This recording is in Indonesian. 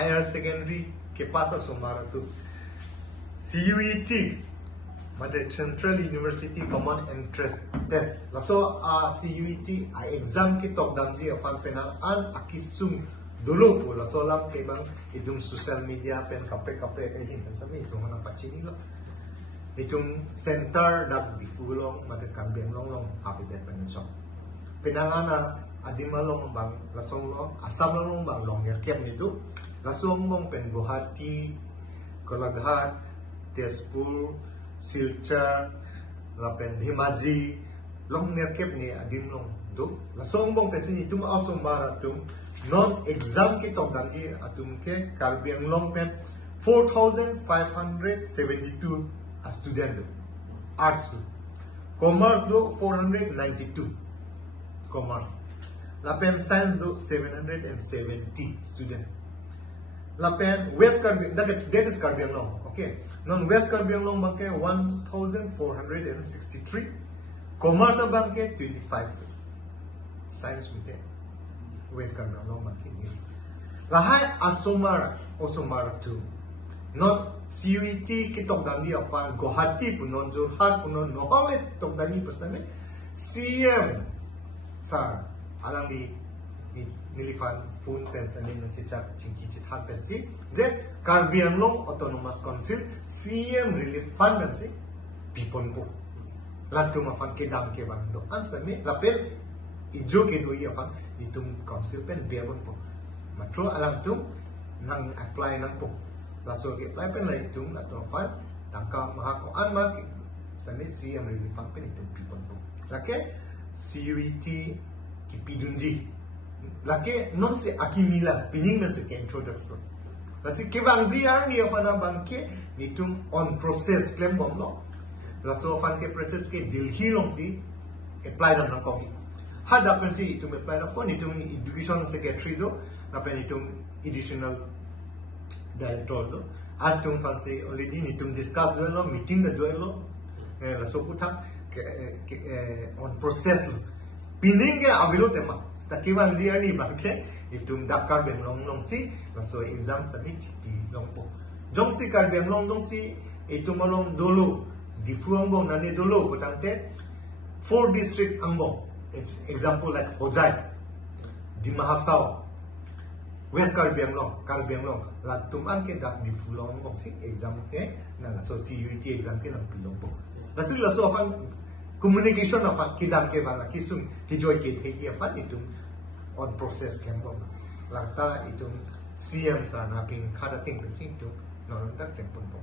higher secondary के पास सुमार तो CUET Madrid Central University Common Entrance Test laso CUET exam ke top damji afan penal an akisung dulu po laso lam ke bang itong social media pen kape hin sami itong mga pachini lo itong center dak difulong Madrid Cambian long habitat penunso penangana adimalong bang lasong lo asam long bang long yerkem nito lasong mong pen Guwahati, Golaghat, Tezpur, Silchar, lapen Dhimaji, long nerkep ni adim long do. Lasong mong pen sini tum asong maratum non exam ke tok dangi atum ke Karbiang long pen 4,572 student do. Arts do. Commerce do 492 commerce. Lapen science do 770 student. Lapen West Karbiang, that is Karbiang Long, okay. Non West Karbiang Long bangke 1,463, Commerce bangke 25, Science bangke West Karbiang Long bangke ni. Lahai Osomara too. Non CUET kitok dami aphan Guwahati punon Jorhat punon nohole tok dami pasane CEM sa alang di nilifan phone pensanin ng cicak cingki cithan pensi je Karbiang Long Autonomous Council CEM Relief Fund pensi pipon po latu mafan kedam ke bang do answer me lapel ijo ke do afan itum council pen beabon po matro alang tum nang apply nang po laso ke apply pen lai tum latu afan tangka maha ko an ma sami CEM Relief Fund pen itum pipon po lake CUET ki dunji laki non se akimila pining na se introduction lasi kebang ziar ni afana bangke nitum on process claim bom lo laso afan ke process ke dilhi long si apply nang ko hada pen si itum apply na ko nitum education secretary do na pen itum additional director do atum fan se already nitum discuss do lo meeting do lo laso puthak on process lo pining ke abilo tema takiwan ziar ni bangke itum dak Karbiang long si laso exam submit di long po jong si Karbiang long si itum long dolo di fuangbong nani dolo potangte 4 district angbong it's example like Hojai di Mahasau West Karbiang long latuman ke dak di fulong si exam ke na laso CUET exam ke nang pilong po laso afan communication of kidam ke bala kisum kijoy ke hegi afan itum on process kembong lata itum CM sa naping kada ting situ non dak tempon pong